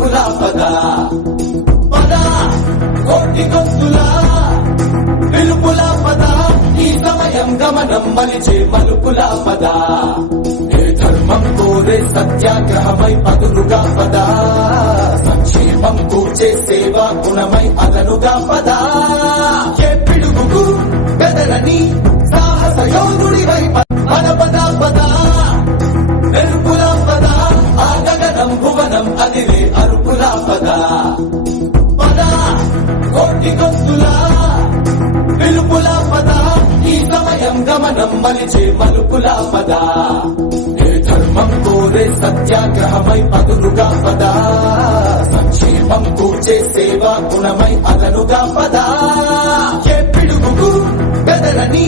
గొంతుల పద? పద కోటి గొంతుల? పిలుపుల పద? ఈ సమయం గమనం మలిచే మలుపుల పద? ఏ ధర్మం కోరే సత్యాగ్రహమై పదులుగా పద? సంక్షేమం కూర్చే సేవా గుణమై అదనుగా పదా? కోటి గొంతులా పిలుపుల పద. ఈ సమయం గమనం మలిచే మలుపుల పద. ఏ ధర్మం కోరే సత్యాగ్రహమై పదులుగా పద. సంక్షేమం కూర్చే సేవా గుణమై అదనుగా పద. ఏ పిడుగుకు బెదరని